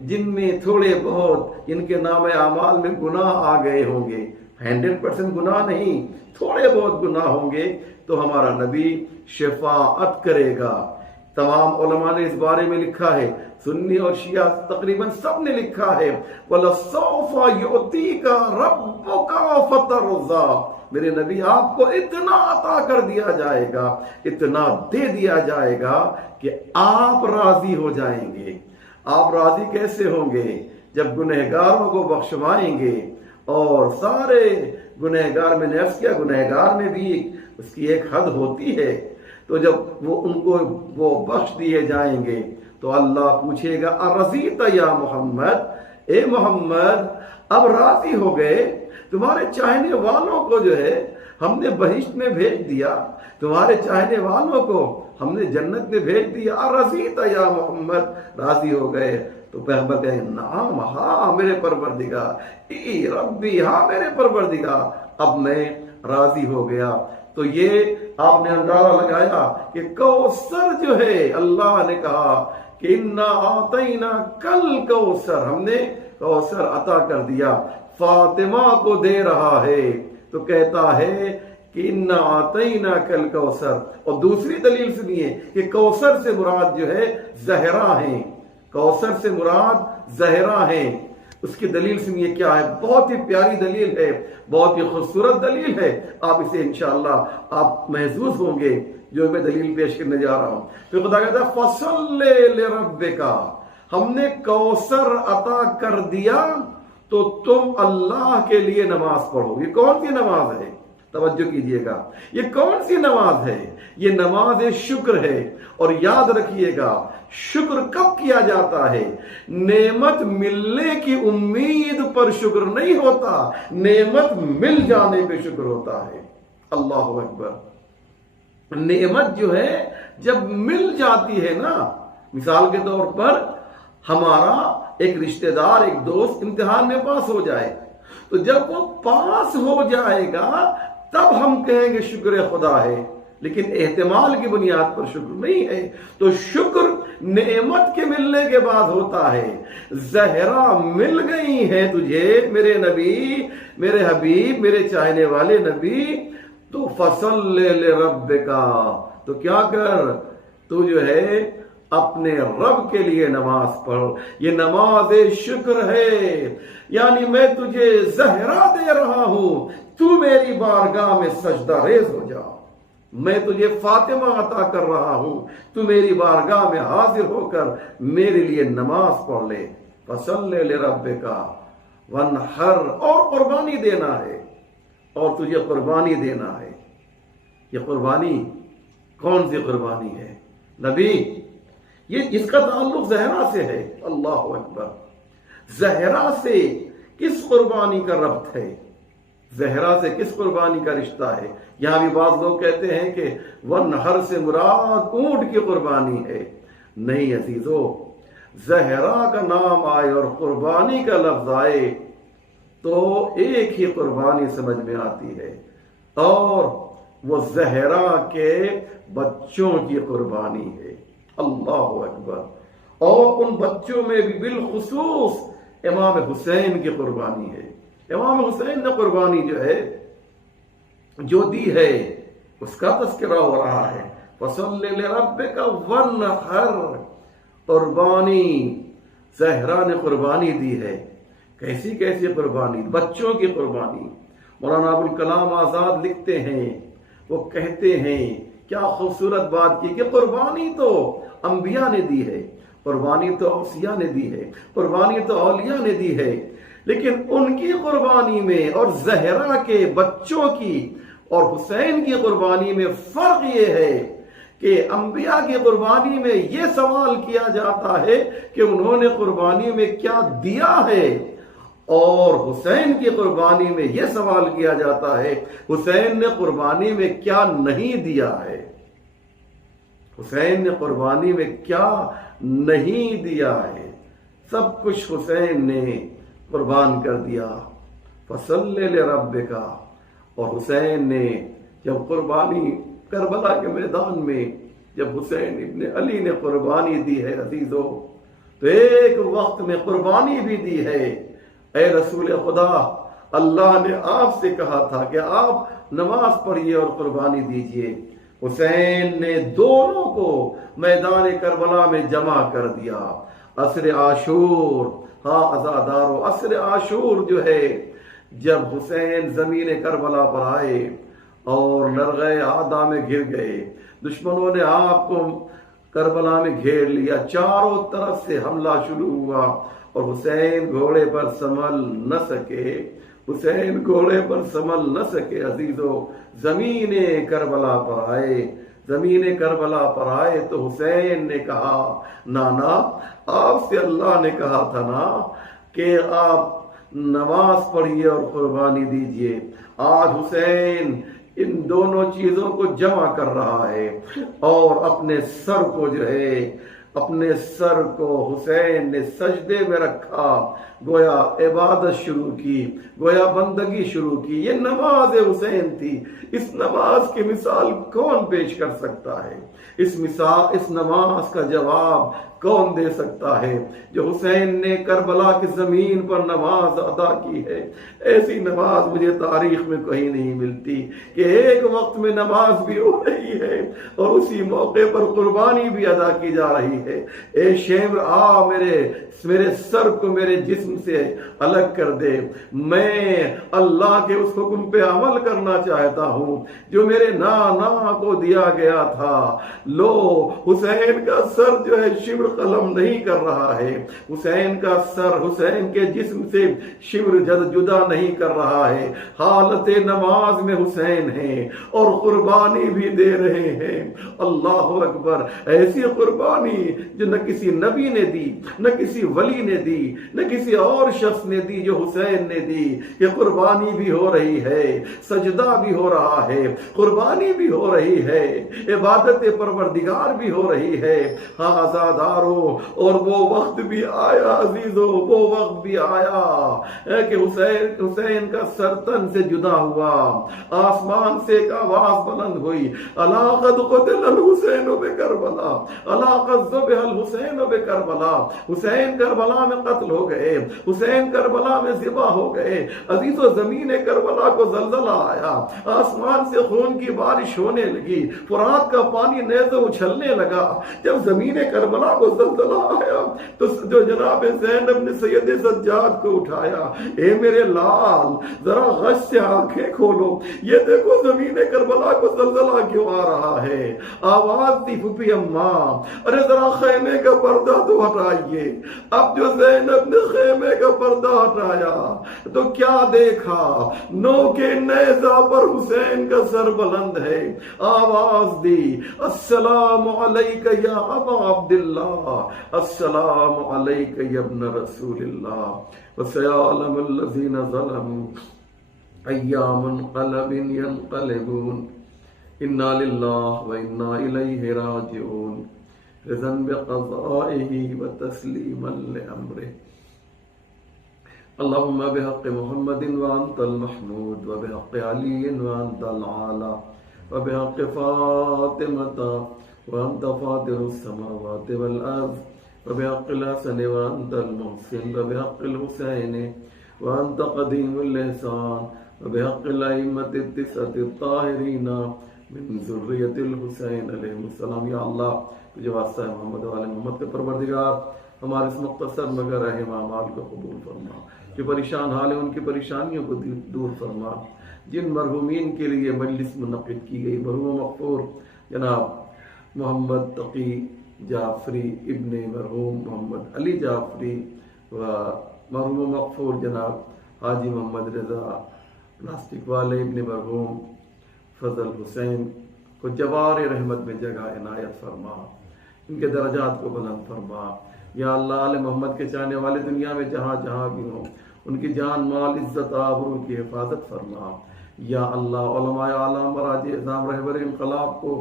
جن میں تھوڑے بہت ان کے نام اعمال میں گناہ آ گئے ہوں گے، 100% گناہ نہیں، تھوڑے بہت گناہ ہوں گے، تو ہمارا نبی شفاعت کرے گا۔ تمام علماء نے اس بارے میں لکھا ہے، سنی اور شیعہ تقریباً سب نے لکھا ہے وَلَسَوْفَ يُعْتِيكَ رَبُّكَ فَتَرْضَىٰ، میرے نبی آپ کو اتنا عطا کر دیا جائے گا، اتنا دے دیا جائے گا کہ آپ راضی ہو جائیں گے۔ آپ راضی کیسے ہوں گے؟ جب گنہگاروں کو بخشوائیں گے، اور سارے گنہگار، میں نے عرض کیا گنہگار میں بھی اس کی ایک حد ہوتی ہے، تو جب وہ ان کو وہ بخش دیے جائیں گے تو اللہ پوچھے گا ارضیت یا محمد، اے محمد اب راضی ہو گئے؟ تمہارے چاہنے والوں کو جو ہے ہم نے بہشت میں بھیج دیا، تمہارے چاہنے والوں کو ہم نے جنت میں بھیج دیا، ارضیت یا محمد، راضی ہو گئے؟ تو پیغمبر کہیں نعم، ہاں میرے پروردگار، ای ربی، ہاں میرے پروردگار، اب میں راضی ہو گیا۔ تو یہ آپ نے اندازہ لگایا کہ کوثر جو ہے، اللہ نے کہا کہ انا اعطینا کل کوثر، ہم نے کوثر عطا کر دیا، فاطمہ کو دے رہا ہے، تو کہتا ہے کہ انا اعطینا کل کوثر۔ اور دوسری دلیل سنیے کہ کوثر سے مراد جو ہے زہرا ہیں، کوثر سے مراد زہرا ہیں۔ اس کی دلیل سنیے کیا ہے، بہت ہی پیاری دلیل ہے، بہت ہی خوبصورت دلیل ہے، آپ اسے انشاءاللہ آپ محظوظ ہوں گے جو میں دلیل پیش کرنے جا رہا ہوں۔ پھر خدا کہتا ہے فَصَلِّ لِرَبِّكَ، ہم نے کوثر عطا کر دیا تو تم اللہ کے لیے نماز پڑھو۔ یہ کون سی نماز ہے؟ توجہ کیجئے گا، یہ کون سی نماز ہے؟ یہ نماز شکر ہے۔ اور یاد رکھیے گا شکر کب کیا جاتا ہے؟ نعمت ملنے کی امید پر شکر نہیں ہوتا، نعمت مل جانے پہ شکر ہوتا ہے۔ اللہ اکبر، نعمت جو ہے جب مل جاتی ہے نا، مثال کے طور پر ہمارا ایک رشتہ دار، ایک دوست امتحان میں پاس ہو جائے، تو جب وہ پاس ہو جائے گا تب ہم کہیں گے شکر خدا ہے، لیکن احتمال کی بنیاد پر شکر نہیں ہے۔ تو شکر نعمت کے ملنے کے بعد ہوتا ہے۔ زہرا مل گئی ہے تجھے میرے نبی، میرے حبیب، میرے چاہنے والے نبی، تو فصل لربک، تو کیا کر، تو جو ہے اپنے رب کے لیے نماز پڑھ۔ یہ نماز شکر ہے، یعنی میں تجھے زہرا دے رہا ہوں، تو میری بارگاہ میں سجدہ ریز ہو جا، میں تجھے فاطمہ عطا کر رہا ہوں، تو میری بارگاہ میں حاضر ہو کر میرے لیے نماز پڑھ لے۔ فصل لربک وانحر، اور قربانی دینا ہے، اور تجھے قربانی دینا ہے۔ یہ قربانی کون سی قربانی ہے نبی؟ یہ اس کا تعلق زہرا سے ہے۔ اللہ اکبر، زہرا سے کس قربانی کا ربط ہے؟ زہرا سے کس قربانی کا رشتہ ہے؟ یہاں بھی بعض لوگ کہتے ہیں کہ ونہر سے مراد اونٹ کی قربانی ہے۔ نہیں عزیزو، زہرا کا نام آئے اور قربانی کا لفظ آئے تو ایک ہی قربانی سمجھ میں آتی ہے، اور وہ زہرا کے بچوں کی قربانی ہے۔ اللہ اکبر، اور ان بچوں میں بھی بالخصوص امام حسین کی قربانی ہے۔ امام حسین نے قربانی جو دی ہے اس کا تذکرہ ہو رہا ہے۔ فَصَلِّ لِرَبِّكَ وَانْحَرْ، قربانی زہرا نے قربانی دی ہے۔ کیسی کیسی قربانی؟ بچوں کی قربانی۔ مولانا ابوالکلام آزاد لکھتے ہیں، وہ کہتے ہیں کیا خوبصورت بات کی کہ قربانی تو انبیاء نے دی ہے، قربانی تو اوصیاء نے دی ہے، قربانی تو اولیاء نے دی ہے، لیکن ان کی قربانی میں اور زہرا کے بچوں کی اور حسین کی قربانی میں فرق یہ ہے کہ انبیاء کی قربانی میں یہ سوال کیا جاتا ہے کہ انہوں نے قربانی میں کیا دیا ہے، اور حسین کی قربانی میں یہ سوال کیا جاتا ہے حسین نے قربانی میں کیا نہیں دیا ہے۔ حسین نے قربانی میں کیا نہیں دیا ہے، سب کچھ حسین نے قربان کر دیا۔ فصل لربک، اور حسین نے جب قربانی کربلا کے میدان میں جب حسین ابن علی نے قربانی دی ہے عزیزو، تو ایک وقت میں قربانی بھی دی ہے۔ اے رسول خدا، اللہ نے آپ سے کہا تھا کہ آپ نماز پڑھیے اور قربانی دیجئے۔ حسین نے دونوں کو میدان کربلا میں جمع کر دیا۔ عصر عاشور، ہاں عزادارو، عصر عاشور جو ہے، جب حسین زمین کربلا پر آئے اور لرغہ عادہ میں گر گئے، دشمنوں نے آپ کو کربلا میں گھیر لیا، چاروں طرف سے حملہ شروع ہوا، اور حسین گھوڑے پر سنبھل نہ سکے، حسین گھوڑے پر سنبھل نہ سکے عزیزو، زمین کربلا پر آئے، زمین کربلا پر آئے تو حسین نے کہا، نانا آپ سے اللہ نے کہا تھا نا کہ آپ نماز پڑھیے اور قربانی دیجئے۔ آج حسین ان دونوں چیزوں کو جمع کر رہا ہے، اور اپنے سر کو اپنے سر کو حسین نے سجدے میں رکھا، گویا عبادت شروع کی، گویا بندگی شروع کی۔ یہ نماز حسین تھی۔ اس نماز کی مثال کون پیش کر سکتا ہے؟ اس نماز کا جواب کون دے سکتا ہے؟ جو حسین نے کربلا کی زمین پر نماز ادا کی ہے، ایسی نماز مجھے تاریخ میں کہیں نہیں ملتی کہ ایک وقت میں نماز بھی ہو رہی ہے اور اسی موقع پر قربانی بھی ادا کی جا رہی ہے۔ اے شیمر، آ میرے سر کو میرے جسم سے الگ کر دے، میں اللہ کے اس حکم پہ عمل کرنا چاہتا ہوں جو میرے نانا کو دیا گیا تھا۔ لو، حسین کا سر جو ہے شبر قلم نہیں کر رہا ہے، حسین کا سر حسین کے جسم سے شبر جدا نہیں کر رہا ہے۔ حالت نماز میں حسین ہیں اور قربانی بھی دے رہے ہیں۔ اللہ اکبر، ایسی قربانی جو نہ کسی نبی نے دی، نہ کسی ولی نے دی، نہ کسی اور شخص نے دی، جو حسین نے دی۔ یہ قربانی بھی ہو رہی ہے، سجدہ بھی ہو رہا ہے، قربانی بھی ہو رہی ہے، عبادت پروردگار بھی ہو رہی ہے۔ ہاں عزادارو، اور وہ وقت بھی آیا عزیزو، وہ وقت بھی آیا کہ حسین کا سر تن سے جدا ہوا، آسمان سے ایک آواز بلند ہوئی، الا قد قتل الحسین بکربلا، الا قد ذبح الحسین بکربلا۔ حسین کربلا میں قتل ہو گئے، حسین کربلا میں ذبح ہو گئے۔ عزیزو، زمین کربلا کو زلزلہ آیا، آسمان سے خون کی بارش ہونے لگی، فرات کا پانی نیزے اچھلنے لگا۔ جب زمین کربلا کو وہ زلزلہ آیا تو جو جناب زینب نے سید سجاد کو اٹھایا، اے میرے لال ذرا غش سے آنکھیں کھولو، یہ دیکھو زمین کربلا کو زلزلہ کیوں آ رہا ہے۔ آواز دی پھوپھی اماں، ارے ذرا خیمے کا پردہ تو ہٹائیے۔ اب جو زینب نے خیمے کا پردہ ہٹایا تو کیا دیکھا، نو کے نیزہ پر حسین کا سر بلند ہے۔ آواز دی، السلام علیکہ یا ابا عبداللہ، السلام علیکہ یا ابن رسول اللہ، وسيعلم الذين ظلموا أيام منقلب ينقلبون إنا لله وإنا إليه راجعون رضا بقضائه وتسليما لأمره اللهم بحق محمد وأنت المحمود وبحق علي وأنت العالى وبحق فاطمة وأنت فاطر السماوات والأرض وبحق الحسن وأنت المحسن وبحق الحسين وأنت قديم الإحسان وبحق الأئمة التسعة الطاهرين من ذریۃ الحسین علیہ السلام۔ یا اللہ تجھے واسطہ ہے محمد و آل محمد کے پروردگار، ہمارے اس مختصر مگر اہم اعمال کو قبول فرما، جو پریشان حال ہیں ان کی پریشانیوں کو دور فرما۔ جن مرحومین کے لیے مجلس منعقد کی گئی، مرحوم مغفور جناب محمد تقی جعفری ابن مرحوم محمد علی جعفری و مرحوم مغفور جناب حاجی محمد رضا پلاسٹک والے ابن مرحوم فضل حسین کو جوار رحمت میں جگہ عنایت فرما، ان کے درجات کو بلند فرما۔ یا اللہ آل محمد کے چاہنے والے دنیا میں جہاں جہاں بھی ہوں ان کی جان مال عزت آبرو کی حفاظت فرما۔ یا اللہ علماء اعلام مراجع اعظام رہبر انقلاب کو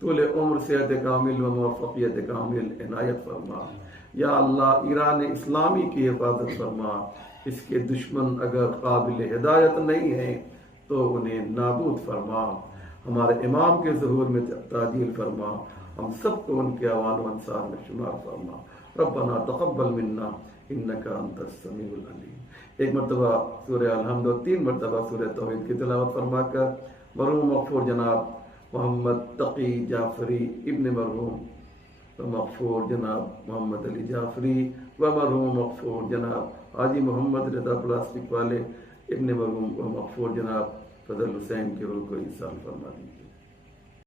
طول عمر صحت کامل و موفقیت کامل عنایت فرما۔ یا اللہ ایران اسلامی کی حفاظت فرما، اس کے دشمن اگر قابل ہدایت نہیں ہیں تو انہیں نابود فرما۔ ہمارے امام کے ظہور میں تعجیل فرما، ہم سب کو ان کے اعوان و انصار میں شمار فرما۔ ربنا تقبل منا انک انت السمیع العلیم۔ ایک مرتبہ سورہ الحمد اور 3 مرتبہ سورہ توحید کی تلاوت فرما کر مرحوم مغفور جناب محمد تقی جعفری ابن مرحوم و مغفور جناب محمد علی جعفری و مرحوم مغفور جناب حاجی محمد رضا پلاسٹک والے ابن مرحوم و مغفور جناب فضل حسین کی روح کو ایصال فرما دیجیے۔